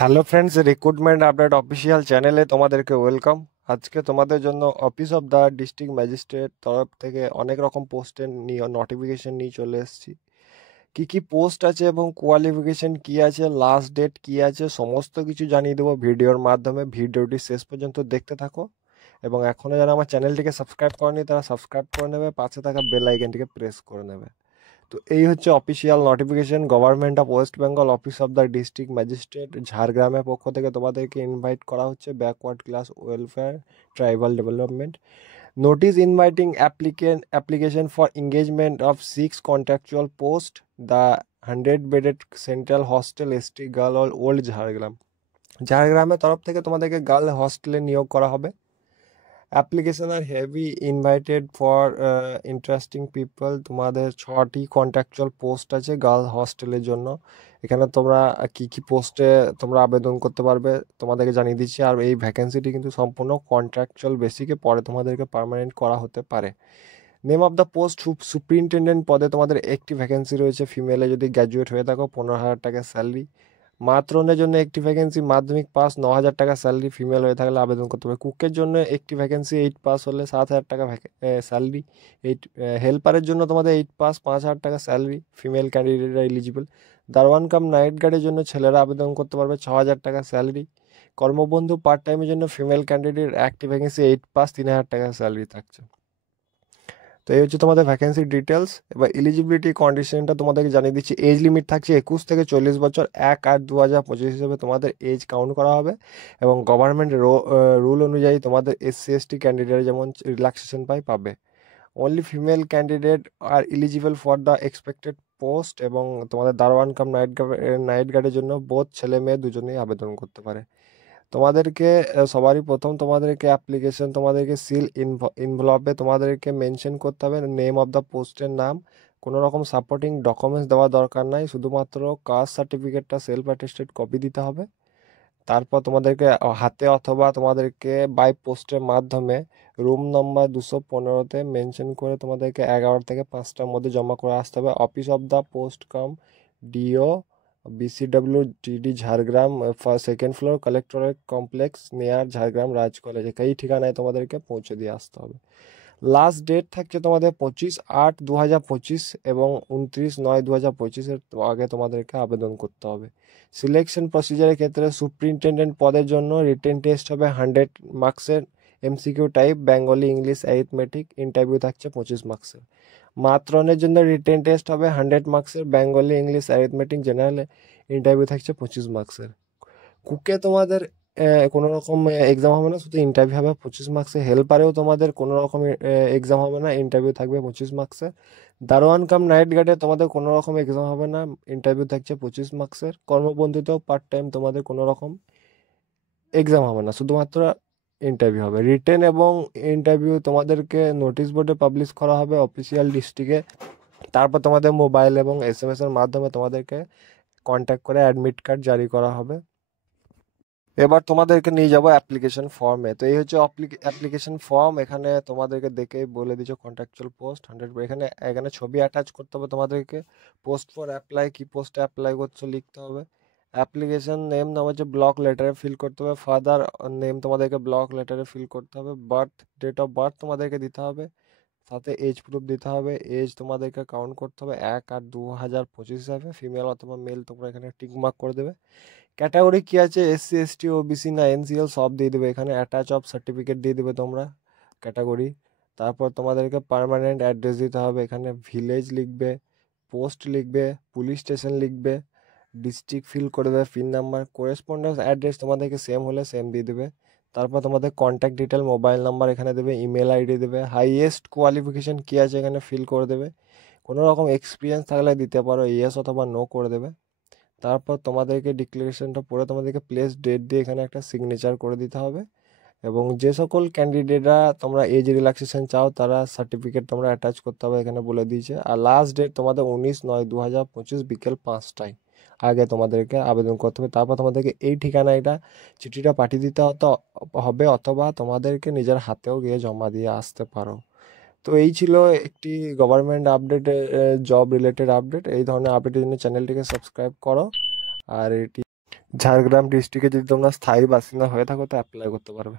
Hello friends, recruitment update official চ্যানেলে তোমাদেরকে welcome. আজকে তোমাদের জন্য office of the district magistrate তরফ থেকে অনেক রকম পোস্টের নিয়ে নোটিফিকেশন নিয়ে চলে এসেছি। কি কি পোস্ট আছে এবং কোয়ালিফিকেশন কি আছে, লাস্ট ডেট কি আছে, সমস্ত কিছু জানিয়ে দেবো ভিডিওর মাধ্যমে। ভিডিওটি শেষ পর্যন্ত দেখতে থাকো এবং এখনও যারা আমার চ্যানেলটিকে সাবস্ক্রাইব করেনি তারা সাবস্ক্রাইব করে নেবে, পাশে থাকা বেল আইকনটিকে প্রেস করে নেবে। তো এই হচ্ছে official notification government of West Bengal office of the district magistrate ঝাড়গ্রামের পক্ষ থেকে তোমাদেরকে ইনভাইট করা হচ্ছে backward class welfare tribal development. Notice inviting application for engagement of 6 contractual post the 100 bedded central hostel ST girl all old ঝাড়গ্রামের তরফ থেকে তোমাদেরকে গার্ল হস্টেলে নিয়োগ করা হবে। Application are heavy invited for interesting people. তোমাদের 6টি কন্ট্রাকচুয়াল পোস্ট আছে গার্লস হস্টেলের জন্য। এখানে তোমরা কি কি পোস্টে তোমরা আবেদন করতে পারবে তোমাদেরকে জানিয়ে দিচ্ছি। আর এই ভ্যাকেন্সিটি কিন্তু সম্পূর্ণ কন্ট্রাকচুয়াল বেসিকে, পরে তোমাদেরকে পার্মানেন্ট করা হতে পারে। Name of the post superintendent পদে তোমাদের একটি ভ্যাকেন্সি রয়েছে। ফিমেলে যদি গ্র্যাজুয়েট হয়ে থাকো 15,000 টাকা স্যালারি। মাত্রনের জন্য একটি ভ্যাকেন্সি, মাধ্যমিক পাস 9,000 টাকা স্যালারি, ফিমেল হয়ে থাকলে আবেদন করতে পারে। কুকের জন্য একটি ভ্যাকেন্সি, 8 পাস হলে 7,000 টাকা স্যালারি। এইট হেল্পারের জন্য তোমাদের 8 পাস 5,000 টাকা স্যালারি, ফিমেল ক্যান্ডিডেটরা এলিজিবল। দারওয়ান কাম নাইট গার্ডের জন্য ছেলেরা আবেদন করতে পারবে, 6,000 টাকা স্যালারি। কর্মবন্ধু পার্ট টাইমের জন্য ফিমেল ক্যান্ডিডেট একটি ভ্যাকেন্সি, 8 পাস 3,000 টাকা স্যালারি থাকছে। তো এই হচ্ছে তোমাদের ভ্যাকেন্সি ডিটেলস। এবার এলিজিবিলিটি কন্ডিশনটা তোমাদেরকে জানিয়ে দিচ্ছি। এজ লিমিট থাকছে 21 থেকে 40 বছর, 1/8/2025 হিসেবে তোমাদের এজ কাউন্ট করা হবে। এবং গভর্নমেন্ট রুল অনুযায়ী তোমাদের SC ST ক্যান্ডিডেট যেমন রিল্যাক্সেশন পাবে। Only female candidate are eligible for the expected post. এবং তোমাদের দারোয়ান কাম নাইট গার্ডের জন্য বোথ ছেলে মেয়ে দুজনেই আবেদন করতে পারে। তোমাদেরকে সবারই প্রথম তোমাদেরকে অ্যাপ্লিকেশন তোমাদেরকে সিল ইনভলভে তোমাদেরকে মেনশন করতে হবে নেম অফ দ্য পোস্টের নাম। কোনো রকম সাপোর্টিং ডকুমেন্টস দেওয়া দরকার নাই, শুধুমাত্র কাস্ট সার্টিফিকেটটা সেলফ অ্যাটেস্টেড কপি দিতে হবে। তারপর তোমাদেরকে হাতে অথবা তোমাদেরকে বাই পোস্টের মাধ্যমে রুম নম্বর 215-তে মেনশন করে তোমাদেরকে 11 থেকে 5টার মধ্যে জমা করে আসতে হবে। Office of the post cum DO BCW TD ঝাড়গ্রাম, second floor collectorate complex near Jhargram Raj college, এই ঠিকানায় তোমাদেরকে পৌঁছে দিয়ে আসতে হবে। লাস্ট ডেট থাকছে তোমাদের 25/8/2025 এবং 29/9/2025-এর আগে তোমাদেরকে আবেদন করতে হবে। সিলেকশন প্রসিজারের ক্ষেত্রে সুপ্রিনটেন্ডেন্ট পদের জন্য রিটেন টেস্ট হবে 100 মার্কসের, MCQ type, Bengali, English, arithmetic. Interview থাকছে 25 মার্কসের। মাত্রনের জন্য রিটেন টেস্ট হবে 100 মার্কসের, Bengali, English, arithmetic, general. Interview থাকছে 25 মার্কসের। কুকে তোমাদের কোনো রকম এক্সাম হবে না, শুধু ইন্টারভিউ হবে 25 মার্কসের। হেল্পারেও তোমাদের কোনো রকম এক্সাম হবে না, ইন্টারভিউ থাকবে 25 মার্কসের। দারোয়ান কাম নাইট গার্ডে তোমাদের কোনো রকম এক্সাম হবে না, ইন্টারভিউ থাকছে 25 মার্কসের। কর্মবন্ধুতেও পার্ট টাইম তোমাদের কোনো রকম এক্সাম হবে না, শুধুমাত্র ইন্টারভিউ হবে। রিটেন এবং ইন্টারভিউ তোমাদেরকে নোটিশ বোর্ডে পাবলিশ করা হবে অফিসিয়াল ডিস্ট্রিক্টে। তারপর তোমাদের মোবাইল এবং SMS এর মাধ্যমে তোমাদেরকে কন্ট্যাক্ট করে অ্যাডমিট কার্ড জারি করা হবে। এবার তোমাদেরকে নিয়ে যাবো অ্যাপ্লিকেশন ফর্মে। তো এই হচ্ছে অ্যাপ্লিকেশন ফর্ম। এখানে তোমাদেরকে দেখেই বলে দিচ্ছ কন্ট্রাকচুয়াল পোস্ট 100। এখানে এখানে ছবি অ্যাটাচ করতে হবে তোমাদেরকে। পোস্ট ফর অ্যাপ্লাই, কি পোস্টে অ্যাপ্লাই করছো লিখতে হবে। অ্যাপ্লিকেশন নেম নাম হচ্ছে ব্লক লেটারে ফিল করতে হবে। ফাদার নেম তোমাদেরকে ব্লক লেটারে ফিল করতে হবে। বার্থ, ডেট অফ বার্থ তোমাদেরকে দিতে হবে। সাথে এজ প্রুফ দিতে হবে। এজ তোমাদেরকে কাউন্ট করতে হবে 1/8/2025 হিসাবে। ফিমেল অথবা মেল তোমরা এখানে টিক মার্ক করে দেবে। ক্যাটাগরি কি আছে, SC ST OBC না NCL সব দিয়ে দেবে এখানে। অ্যাটাচ অফ সার্টিফিকেট দিয়ে দেবে তোমরা ক্যাটাগরি। তারপর তোমাদেরকে পার্মানেন্ট অ্যাড্রেস দিতে হবে। এখানে ভিলেজ লিখবে, পোস্ট লিখবে, পুলিশ স্টেশন লিখবে, ডিস্ট্রিক্ট ফিল করে দেবে, পিন নাম্বার। করেসপন্ডেন্স অ্যাড্রেস তোমাদেরকে সেম হলে সেম দিয়ে দেবে। তারপর তোমাদের কন্ট্যাক্ট ডিটেল, মোবাইল নাম্বার এখানে দেবে, ইমেল ID দেবে। হাইয়েস্ট কোয়ালিফিকেশন কী আছে এখানে ফিল করে দেবে। কোনো রকম এক্সপিরিয়েন্স থাকলে দিতে পারো, ইয়েস অথবা নো করে দেবে। তারপর তোমাদেরকে ডিক্লারেশনটা পড়ে তোমাদেরকে প্লেস ডেট দিয়ে এখানে একটা সিগনেচার করে দিতে হবে। এবং যে সকল ক্যান্ডিডেটরা তোমরা এজ রিল্যাক্সেশন চাও তারা সার্টিফিকেট তোমরা অ্যাটাচ করতে হবে, এখানে বলে দিয়েছে। আর লাস্ট ডেট তোমাদের 19/9/2025 বিকেল 5টায় আগে তোমাদেরকে আবেদন করতে হবে। তারপর তোমাদেরকে এই ঠিকানায় এটা চিঠিটা পাঠিয়ে দিতে হবে, অথবা তোমাদেরকে নিজের হাতেও গিয়ে জমা দিয়ে আসতে পারো। তো এই ছিল একটি government update, job related update. এই ধরনের আপডেটের জন্য চ্যানেলটিকে সাবস্ক্রাইব করো। আর এটি ঝাড়গ্রাম ডিস্ট্রিক্টে যদি তোমরা স্থায়ী বাসিন্দা হয়ে থাকো তো অ্যাপ্লাই করতে পারবে।